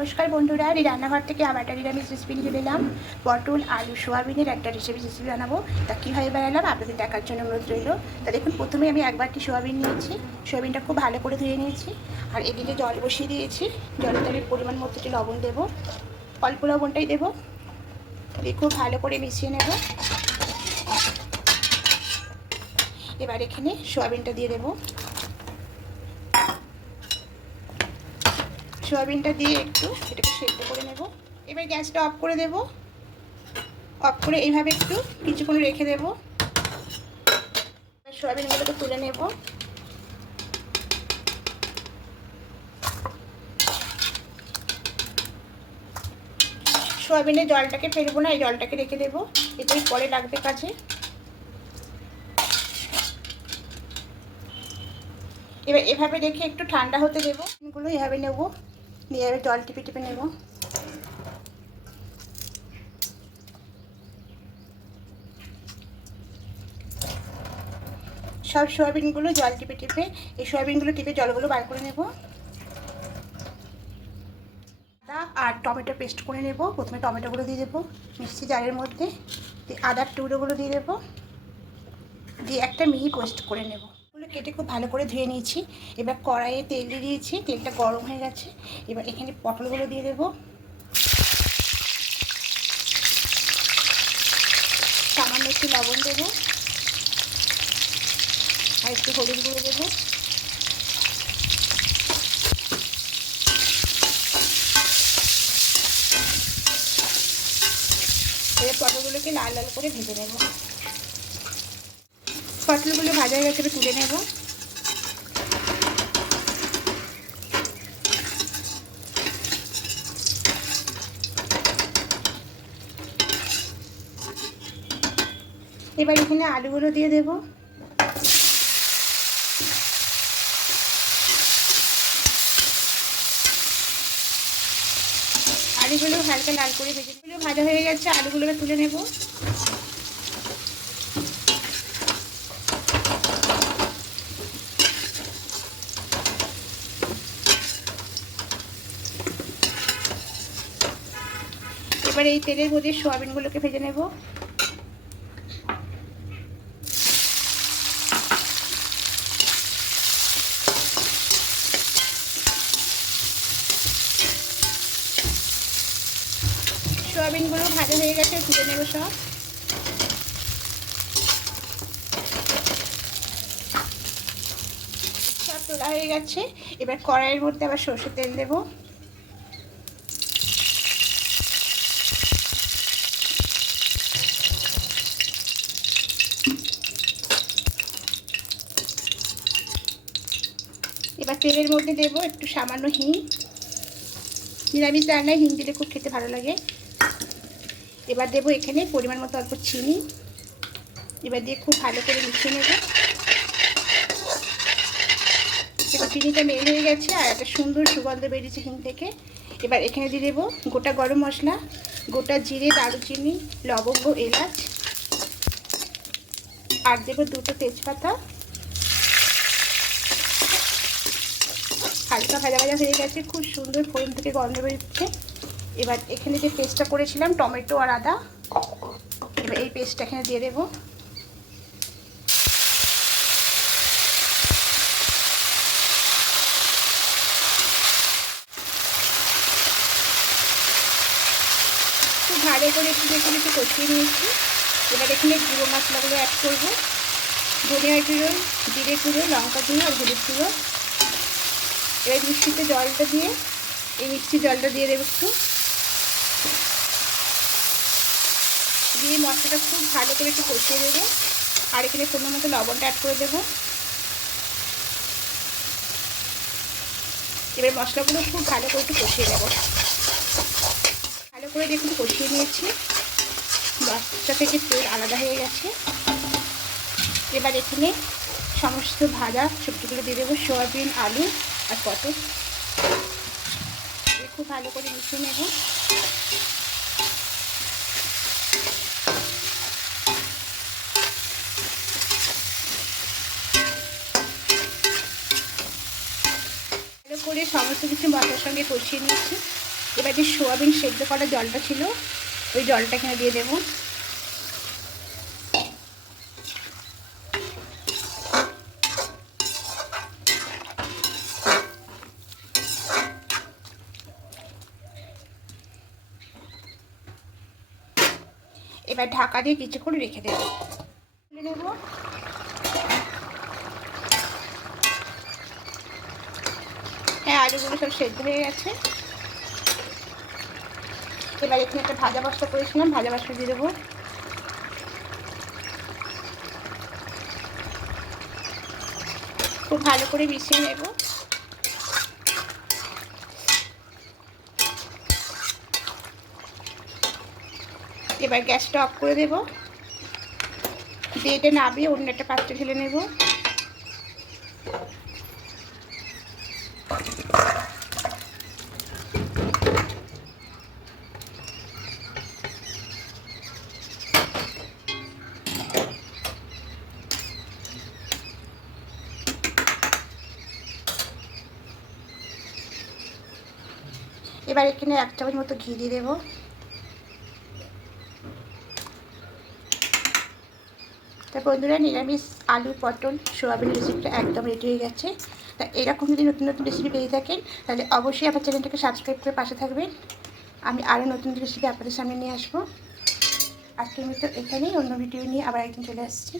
নমস্কার বন্ধুরা, এই রান্নাঘর থেকে আবার একটা নিরামিষ রেসিপি নিয়ে এলাম। পটল, আলু, সোয়াবিনের একটা রেসিপি রেসিপি বানাবো। তা কীভাবে বানালাম আপনাদের দেখার জন্য অনুরোধ রইল। তা দেখুন, প্রথমে আমি একবারটি সোয়াবিন নিয়েছি। সোয়াবিনটা খুব ভালো করে ধুয়ে নিয়েছি। আর এদিকে জল বসিয়ে দিয়েছি। জলের তালে পরিমাণ মতো একটু লবণ দেবো। অল্প লবণটাই দেবো। দিয়ে খুব ভালো করে মিশিয়ে নেব। এবার এখানে সোয়াবিনটা দিয়ে দেবো। সয়াবিনটা দিয়ে একটু এটাকে সেদ্ধ করে নেব। এবার গ্যাসটা অফ করে দেব। অফ করে এইভাবে একটু কিছুক্ষণ রেখে দেব। সয়াবিনগুলোকে তুলে নেব। সয়াবিনের জলটাকে ফেলব না, এই জলটাকে রেখে দেবো। এটাই পরে লাগবে কাছে এবার এভাবে রেখে একটু ঠান্ডা হতে দেবো। এভাবে নেব। দিয়ে এবার জল টিপে টিপে নেব। সব সোয়াবিনগুলো জল টিপে টিপে, এই সোয়াবিনগুলো টিপে জলগুলো বার করে নেব। আদা আর টমেটো পেস্ট করে নেব, প্রথমে টমেটোগুলো দিয়ে দেবো মিক্সি জারের মধ্যে আদার টুকরোগুলো দিয়ে দেবো, দিয়ে একটা মিহি পেস্ট করে নেব। কেটে খুব ভালো করে ধুয়ে নিয়েছি। এবার কড়াইয়ে তেল দিয়ে দিয়েছি, তেলটা গরম হয়ে গেছে। এবার এখানে পটলগুলো দিয়ে দেবো। সামান্য একটু লবণ দেবো। আর একটু হলুদ গুঁড়ো দেবো। এবার পটলগুলোকে লাল লাল করে ভেজে নেব। পটলগুলো ভাজা হয়ে গেছে তুলে নেব। এবার এখানে আলুগুলো দিয়ে দেবো। আলুগুলো হালকা লাল করে ভেজে ভাজা হয়ে গেছে, আলুগুলোকে তুলে নেব। এবার এই তেলের মধ্যে সোয়াবিনগুলোকে ভেজে নেব। সোয়াবিনগুলো ভাজা হয়ে গেছে তুলে নেব সব। সব তোলা হয়ে গেছে। এবার কড়াইয়ের মধ্যে আবার সর্ষের তেল দেবো। এবার তেলের মধ্যে দেব একটু সামান্য হিং। নিরামিষ রান্নায় হিং দিলে খুব খেতে ভালো লাগে। এবার দেবো এখানে পরিমাণ মতো অল্প চিনি। এবার দিয়ে খুব ভালো করে মিশিয়ে নেব। এবার চিনিটা মেল হয়ে গেছে আর একটা সুন্দর সুগন্ধ বেরিয়েছে হিং থেকে। এবার এখানে দিয়ে দেবো গোটা গরম মশলা, গোটা জিরে, দারুচিনি, লবঙ্গ, এলাচ। আর দেবো দুটো তেজপাতা। হালকা ভাজা ভাজা হয়ে গেছে, খুব সুন্দর ফোড়ন থেকে গন্ধ বেরোচ্ছে। এবার এখানে যে পেস্টটা করেছিলাম, টমেটো আর আদা, এবার এই পেস্টটা এখানে দিয়ে দেবো। খুব ভালো করে একটু দেখে একটু কষিয়ে নিয়েছি। এবার এখানে গুঁড়ো মশলাগুলো অ্যাড করব। ধনিয়া গুঁড়ো, জিরে গুঁড়ো, লঙ্কা গুঁড়ো আর হলুদ গুঁড়ো। এবার মিক্সিতে জলটা দিয়ে, এই মিক্সির জলটা দিয়ে দেবো একটু। দিয়ে মশলাটা খুব ভালো করে একটু কষিয়ে দেবো আর এখানে কোনো মতো লবণটা অ্যাড করে দেবো। এবার মশলাগুলো খুব ভালো করে একটু কষিয়ে দেবো ভালো করে দেখুন কষিয়ে নিয়েছি। মশলা থেকে তেল আলাদা হয়ে গেছে। এবার এখানে সমস্ত ভাজা সবজিগুলো দিয়ে দেবো, সয়াবিন, আলু আর পটল। খুব ভালো করে মিশিয়ে নেব। করে সমস্ত কিছু মশলার সঙ্গে কষিয়ে নিয়েছি। এবার যে সোয়াবিন সেদ্ধ করা জলটা ছিল, ওই জলটা এখানে দিয়ে দেবো। এবার ঢাকা দিয়ে কিছুক্ষণ রেখে দেবো। তুলে নেব। হ্যাঁ আলুগুলো সব সেদ্ধ হয়ে গেছে। এবার এখানে একটা ভাজা মশলা করেছিলাম, ভাজা মশলা দিয়ে দেবো। খুব ভালো করে মিশিয়ে নেব। এবার গ্যাসটা অফ করে দেব। দিয়ে এটা নাবিয়ে অন্য একটা পাত্রে ঢেলে নেব। এবার এখানে এক চামচ মতো ঘি দিয়ে দেবো। তা বন্ধুরা নিরামিষ আলু পটল সোয়াবিন রেসিপিটা একদম রেডি হয়ে গেছে। তা এরকম যদি নতুন নতুন রেসিপি পেয়ে থাকেন, তাহলে অবশ্যই আমার চ্যানেলটাকে সাবস্ক্রাইব করে পাশে থাকবেন। আমি আরও নতুন রেসিপি আপনাদের সামনে নিয়ে আসব। আজকের মতো এখানেই, অন্য ভিডিও নিয়ে আবার একদিন চলে আসছি।